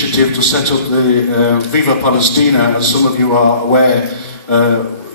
initiative to set up the Viva Palestina. As some of you are aware,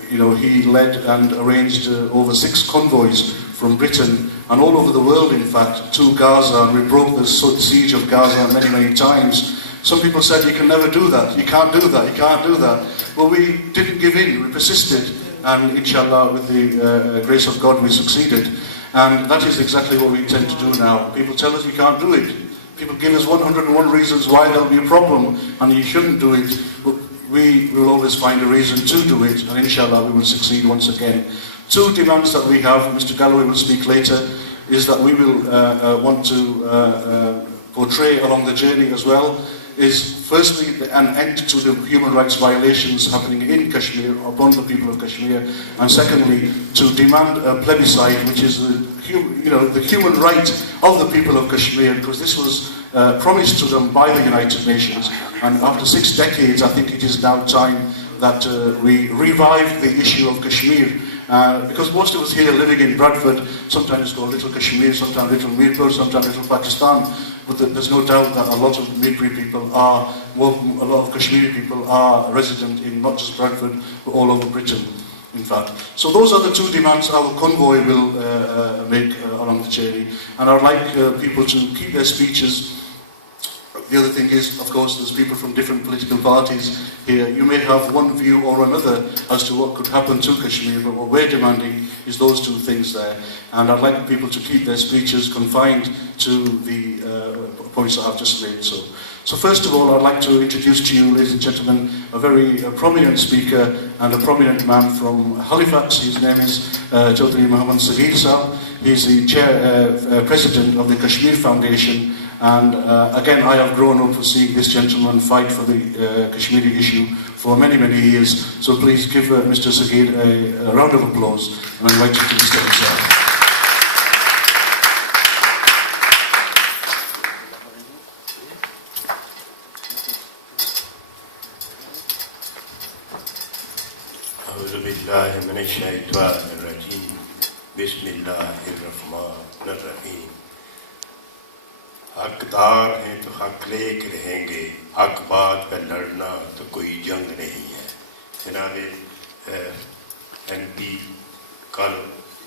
he led and arranged over 6 convoys from Britain and all over the world, in fact, to Gaza, and we broke the siege of Gaza many, many times. Some people said, you can never do that, you can't do that, you can't do that. Well, we didn't give in, we persisted, and inshallah, with the grace of God, we succeeded. And that is exactly what we intend to do now. People tell us you can't do it. People give us 101 reasons why there'll be a problem, and you shouldn't do it. But we will always find a reason to do it, and inshallah, we will succeed once again. 2 demands that we have, Mr. Galloway will speak later, is that we will want to portray along the journey as well, is firstly an end to the human rights violations happening in Kashmir upon the people of Kashmir, and secondly to demand a plebiscite, which is the human right of the people of Kashmir, because this was promised to them by the United Nations, and after 6 decades I think it is now time that we revive the issue of Kashmir. Because most of us here living in Bradford, sometimes called Little Kashmir, sometimes Little Mirpur, sometimes Little Pakistan, but there's no doubt that a lot of Mirpuri people are, a lot of Kashmiri people are resident in not just Bradford, but all over Britain, in fact. So those are the 2 demands our convoy will make along the journey. And I'd like people to keep their speeches. The other thing is, of course, there's people from different political parties here. You may have one view or another as to what could happen to Kashmir, but what we're demanding is those 2 things there. And I'd like people to keep their speeches confined to the points that I've just made. So first of all, I'd like to introduce to you, ladies and gentlemen, a very prominent speaker and a prominent man from Halifax. His name is Chaudhry Mohammed Saghir Sahab. He's the president of the Kashmir Foundation. And again, I have grown up seeing this gentleman fight for the Kashmiri issue for many, many years. So please give Mr. Saghir a round of applause and I invite you to the stage, sir. हकदार हैं तो हक लेके रहेंगे, हक बात पर लड़ना तो कोई जंग नहीं है. जनाब MP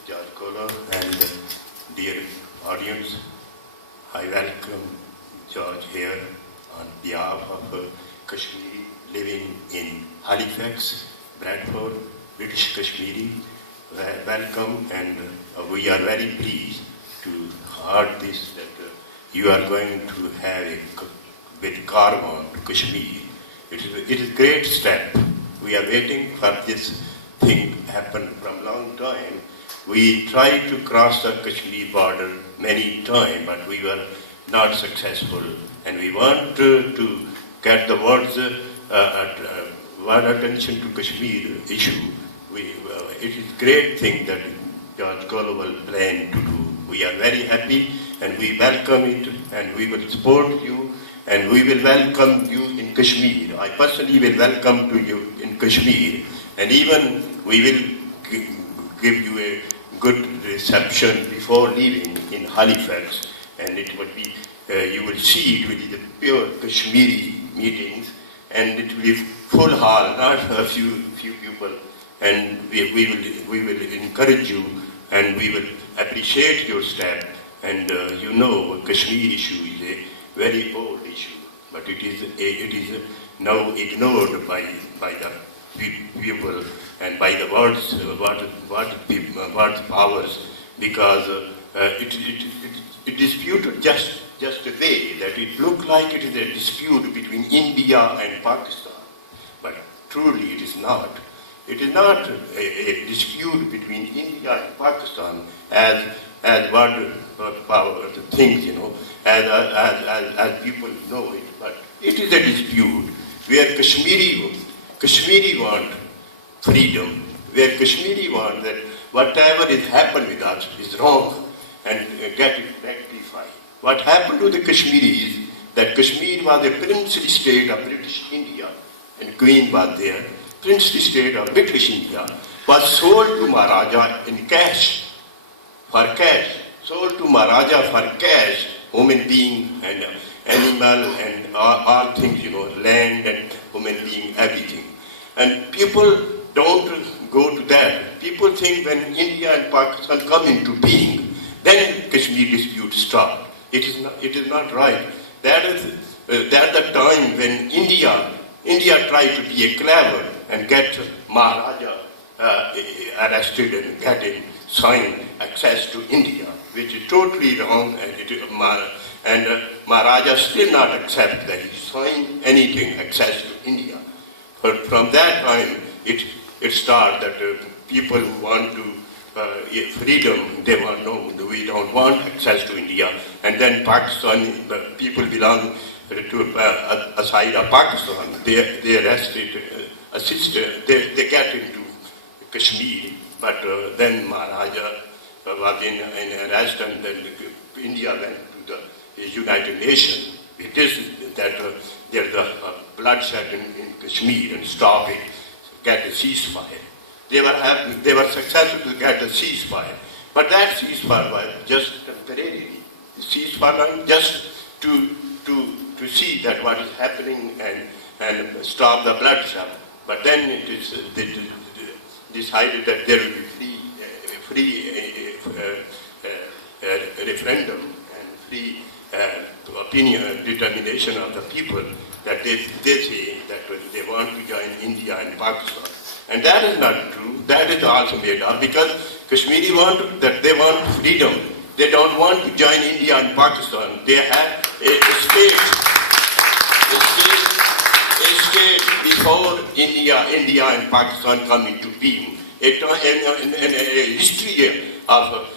Judge Kolo and dear audience, I welcome George here on behalf of Kashmiri living in Halifax, Bradford, British Kashmiri. Welcome, and we are very pleased to hear this that you are going to have a bit caravan to Kashmir. It is a great step. We are waiting for this thing to happen from long time. We tried to cross the Kashmir border many times, but we were not successful. And we want to get the world's attention to Kashmir issue. It is a great thing that George Galloway plan to do. We are very happy and we welcome it and we will support you and we will welcome you in Kashmir. I personally will welcome to you in Kashmir, and even we will give you a good reception before leaving in Halifax, and it would be, you will see it will be the pure Kashmiri meetings, and it will be full hall, not a few people, and we will encourage you and we will appreciate your step. And you know, Kashmir issue is a very old issue, but it is now ignored by the people and by the world's powers, because it disputed just a way that it looked like it is a dispute between India and Pakistan, but truly it is not. It is not a dispute between India and Pakistan as world power things, you know, as people know it, but it is a dispute where Kashmiri want freedom, where Kashmiri want that whatever is happened with us is wrong and get it rectified. What happened to the Kashmiris, that Kashmir was a princely state of British India and Queen was there. Princely state of British India was sold to Maharaja in cash, for cash, sold to Maharaja for cash, human being, and animal and all things, land and human being, everything. And people don't go to that. People think when India and Pakistan come into being, then Kashmir dispute start. It is not right. That is the time when India tried to be a clever and get Maharaja arrested and get him signed access to India, which is totally wrong, and Maharaja still not accept that he signed anything access to India. But from that time, it started that people who want to freedom, they want no, we don't want access to India. And then Pakistan, the people belong to a side of Pakistan. They arrested, assisted, they get into Kashmir, but then Maharaja was in arrest, and then India went to the United Nations. It is that there's a bloodshed in Kashmir and stop it, get a ceasefire. They were successful to get the ceasefire, but that ceasefire was just temporarily. The ceasefire just to see that what is happening and stop the bloodshed. But then it is decided that there will be free referendum and free opinion determination of the people, that they say that they want to join India and Pakistan. And that is not true. That is also made up, because Kashmiri they want freedom. They don't want to join India and Pakistan. They have a state before India and Pakistan come into being. A history of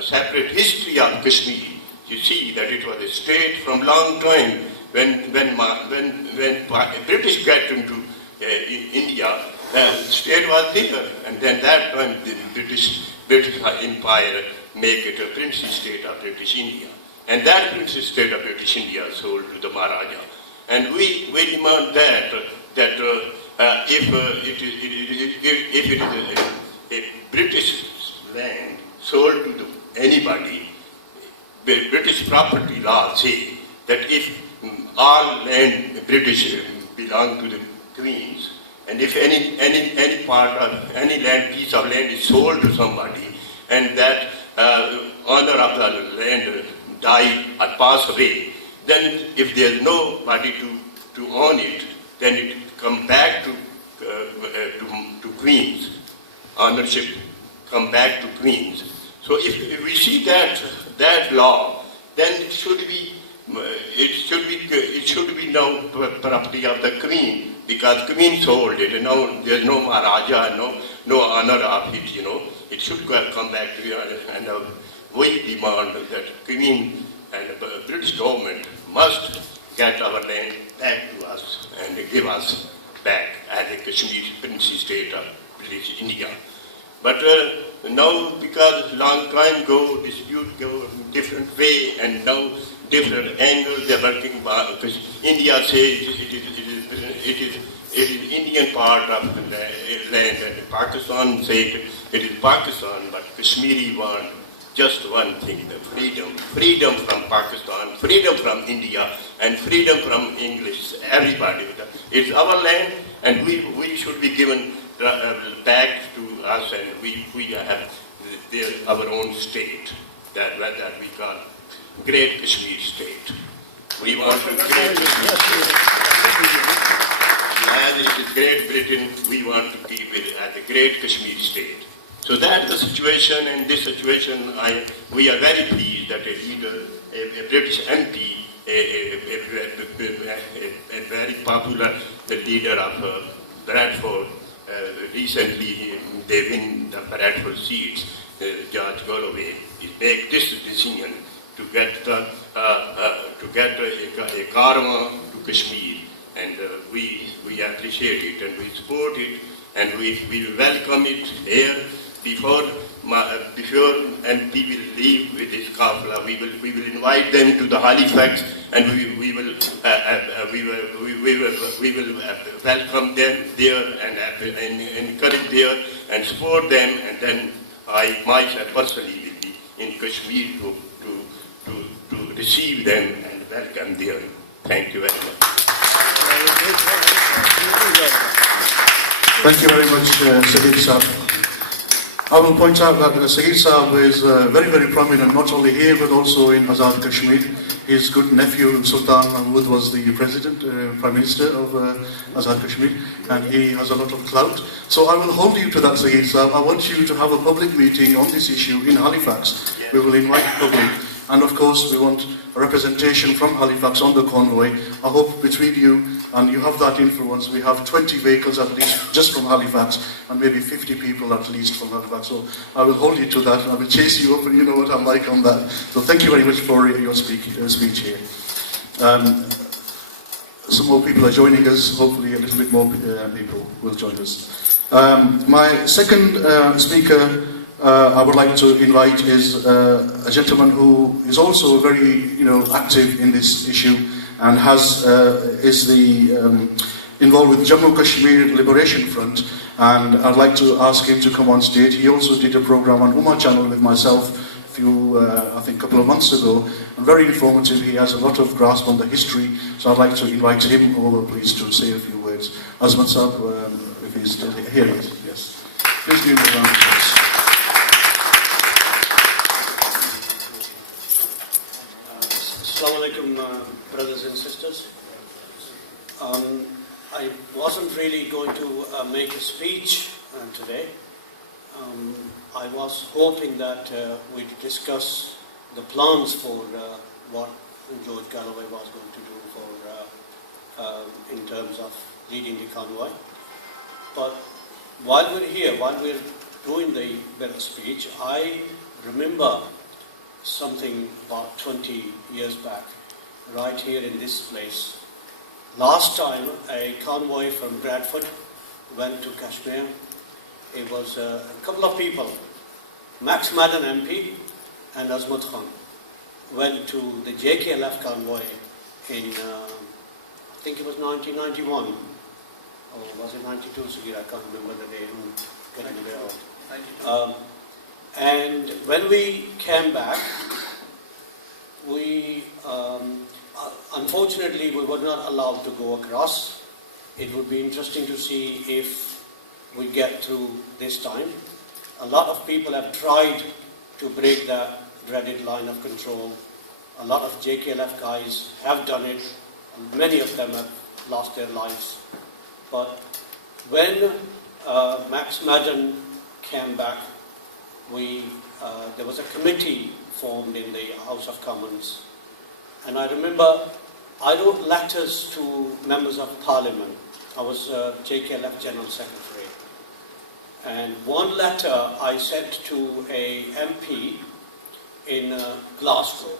separate history of Kashmir. You see that it was a state from long time when British got into India, the state was there, and then that time the British Empire make it a princely state of British India, and that princely state of British India sold to the Maharaja, and we demand that if it is a British land sold to anybody, the British property law say that if all land British belong to the Queens, and if any part of any piece of land is sold to somebody, and that owner of the land died or passed away, then if there is nobody to own it, then it come back to Queens. Ownership come back to Queens. So if we see that law, then it should be now property of the Queen, because Queen sold it. Now there's no Maharaja, no honor of it. It should come back to and we demand that Queen and the British government must get our land back to us and give us back as a Kashmir princely state of British India. But now, because long time ago, dispute go different way, and now different angles they're working. Because India says it is Indian part of the land, and Pakistan said it is Pakistan, but Kashmiri want just one thing: the freedom from Pakistan, freedom from India, and freedom from English. Everybody, it's our land, and we should be given back to us, and we have our own state that we call Great Kashmir State. We want to Great Kashmir State. As it is Great Britain, we want to keep it as a Great Kashmir State. So that's the situation. In this situation, we are very pleased that a leader, a British MP, a very popular leader of Bradford, recently they win the Bradford seats. Judge Galloway make this decision to get a karma to Kashmir, and we appreciate it and we support it, and we welcome it here. Before MP will leave with this kafla, we will invite them to the Halifax, and we will welcome them there and encourage there and support them, and then I myself personally will be in Kashmir to receive them and welcome there. Thank you very much. Thank you very much, Saghir Saab. I will point out that Saghir Saab is very, very prominent, not only here but also in Azad, Kashmir. His good nephew, Sultan Mahmud, was the president, Prime Minister of Azad Kashmir, and he has a lot of clout. So I will hold you to that, Saghir Saab. I want you to have a public meeting on this issue in Halifax. We will invite the public. And of course, we want a representation from Halifax on the convoy. I hope between you, and you have that influence, we have 20 vehicles at least just from Halifax, and maybe 50 people at least from Halifax. So I will hold you to that, and I will chase you up, and you know what I'm like on that. So thank you very much for your speech here. Some more people are joining us. Hopefully a little bit more people will join us. My second speaker I would like to invite is a gentleman who is also very, active in this issue and is involved with Jammu Kashmir Liberation Front. And I'd like to ask him to come on stage. He also did a program on Ummah Channel with myself I think a couple of months ago. And very informative. He has a lot of grasp on the history. So I'd like to invite him over, please, to say a few words. Azram Saab, if he's still here. Here he is, yes. Please give him a round of applause. Assalamu alaikum, brothers and sisters. I wasn't really going to make a speech today. I was hoping that we'd discuss the plans for what George Galloway was going to do in terms of leading the convoy. But while we're here, while we're doing the speech, I remember something about 20 years back, right here in this place. Last time a convoy from Bradford went to Kashmir. It was a couple of people, Max Madden MP and Azram Khan, went to the JKLF convoy in, I think it was 1991, or was it 92, Saghir? I can't remember the day. Getting there. And when we came back, we unfortunately we were not allowed to go across. It would be interesting to see if we get through this time. A lot of people have tried to break that dreaded line of control. A lot of JKLF guys have done it. Many of them have lost their lives. But when Max Madden came back, there was a committee formed in the House of Commons, and I remember I wrote letters to members of Parliament. I was JKLF General Secretary, and one letter I sent to a MP in Glasgow,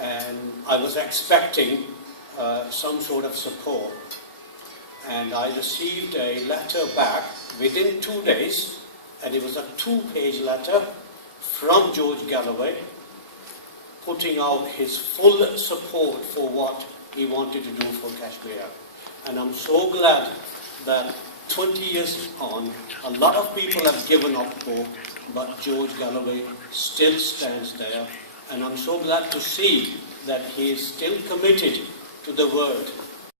and I was expecting some sort of support, and I received a letter back within 2 days. And it was a 2-page letter from George Galloway putting out his full support for what he wanted to do for Kashmir. And I'm so glad that 20 years on, a lot of people have given up hope, but George Galloway still stands there. And I'm so glad to see that he is still committed to the word